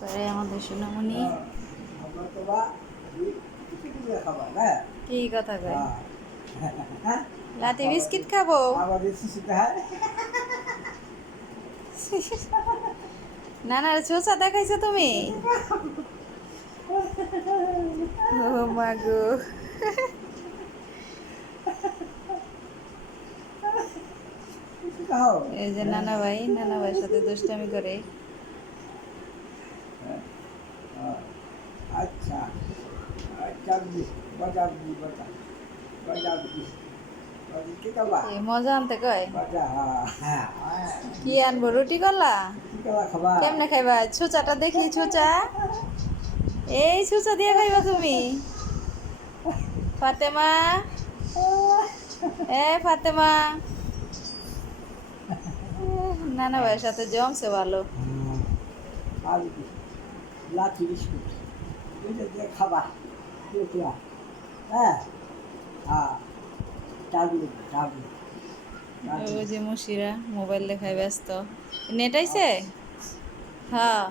করে আমাদের সোনামণি। হ্যাঁ কি কথা কয়। হ্যাঁ। লাতি বিস্কিট খাব? হয়? নানার দেখাইছো তুমি? ও মাগো এই যে নানা ভাই নানা ভাইয়ের সাথে দুষ্টামি করে। আচ্ছা। আচ্ছা এই মজা আনতে কয়। হ্যাঁ হ্যাঁ। কি আনব রুটি করলা কি খাবা খাবা? কেমনে খাইবা? ছুচাটা দেখি ছুচা। এই ছুচা দিয়ে খাইবা তুমি। ফাতেমা। এ ফাতেমা। নানা ভাইয়ের সাথে জমছে ভালো। লাচি বিস্কুট। এটা দিয়ে খাবা। দেখলা হ্যাঁ? হ্যাঁ। টাবলে ওই যে মুশিরা মোবাইল দেখায় ব্যস্ত। নেট আইছে? হ্যাঁ।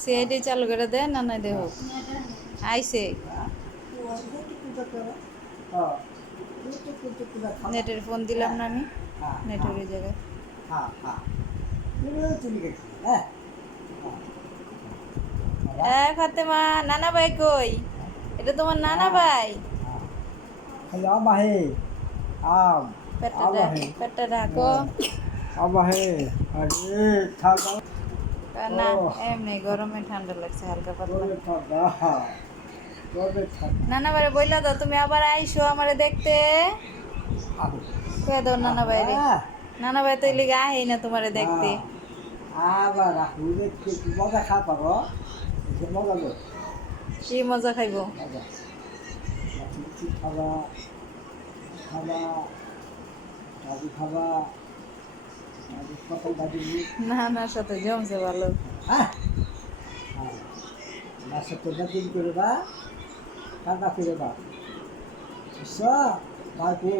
সিআইডি চালু করে দে না না দেহ আইছে। নেটের ফোন দিলাম না আমি। নেটের ওই জায়গায়। হ্যাঁ হ্যাঁ। তুমি গেছি হ্যাঁ ফাতেমা নানা ভাই কই? এটা তোমার নানা ভাই? হ্যালো আম। পেটটা পেটটা ঢাকো আমাহে আরে ঠান্ডা না এমনি গরমে ঠান্ডা লাগছে হালকা পাতলা। নানা ভাই বইলা দাও তুমি আবার আইসো আমারে দেখতে। কয়ে দাও নানা ভাই রে নানা ভাই তো লিগে আহেই না তোমারে দেখতে। আবার মজা খা পারো কি মজা খাইবো? খাবা খাবা কাজু খাবা কাজু নানার সাথে জমছে ভালো। হ্যাঁ হ্যাঁ বাসা তো দিন করে বা ঠান্ডা করে বা বুঝছ? বাইকু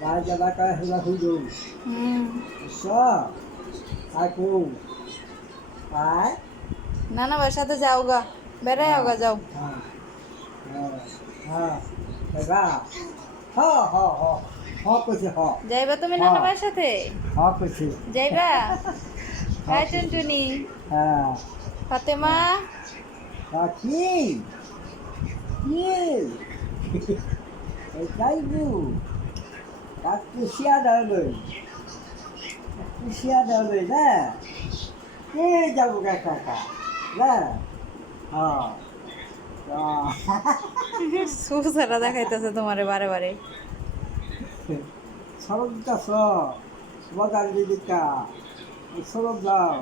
বাই যাবা কায় হেলা হুইদু হুম। বুঝছ? বাইকু বাই নানা ভাইয়ের সাথে যাও গা বেড়াই গা যাও। বাবা হ হ হ হ কইছে হ। যাইবা তুমি নানা ভাইয়ের সাথে? যাইবা? হ্যাঁ টুনটুনি হ্যাঁ। ফাতেমা? কি? যাইবু না? যাব কাকা না হ্যাঁ। সুসারা দেখাইতেছে তোমারে বারে বারে। সরব দিতেছ মজার দিদিকা সরব যাও।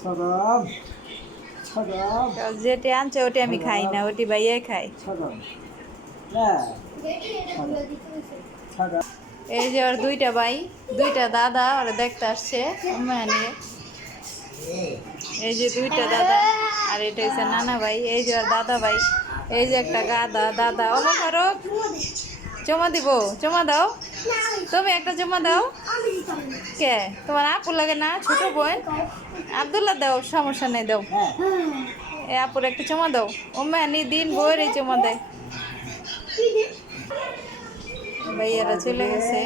সরব সরব যেটি আনছে ওটি আমি খাই না ওটি বাইয়ে খাই সরব এই যে ওর দুইটা ভাই দুইটা দাদা ওরা দেখতে আসছে। নিয়ে এই যে দুইটা দাদা, আর এটা হচ্ছে নানা ভাই, এই যে ওর দাদা ভাই, এই যে একটা গাদা দাদা। অমা করো, জমা দিব, জমা দাও। তুমি একটা জমা দাও। কে? তোমার আপু লাগে না, ছোট বোন আবদুল্লাহ দাও, সমস্যা নেই, দাও। এ আপুর একটা চমা দাও। ও ম্যানি দিন বইয়ের এই চমা দেয়। ভাইয়ারা চলে গেছে।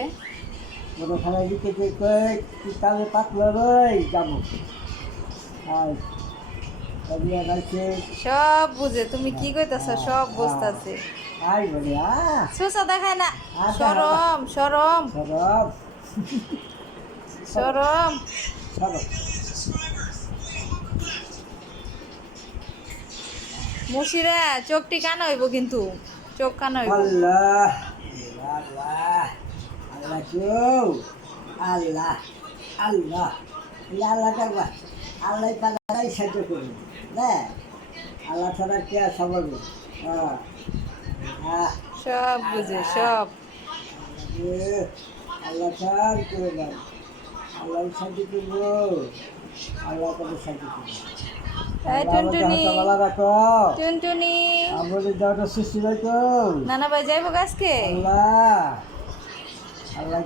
পাতলা যাব। সব বুঝে তুমি কি কইতাছ? সব বুঝতাছে। সুসা দেখায় না। সরম সরম। সরম। মুশিরা চোখটি কানা হইব কিন্তু। চোখ কানা হইব। আল্লাহ। আল্লাহ। আল্লাহ আল্লাহ। আল্লাহ। আল্লাহ কারবা আল্লাহ পালাই সাহায্য করবে না? আল্লাহ ছাড়া কে আর সামলাবে হ্যাঁ হ্যাঁ। সব বুঝে সব। আল্লাহ চান করে দেন আল্লাহ সাহায্য করব। আল্লাহ তাকে সাহায্য করব নানা ভাই যাইব গাছকে আল্লাহ। আল্লাহ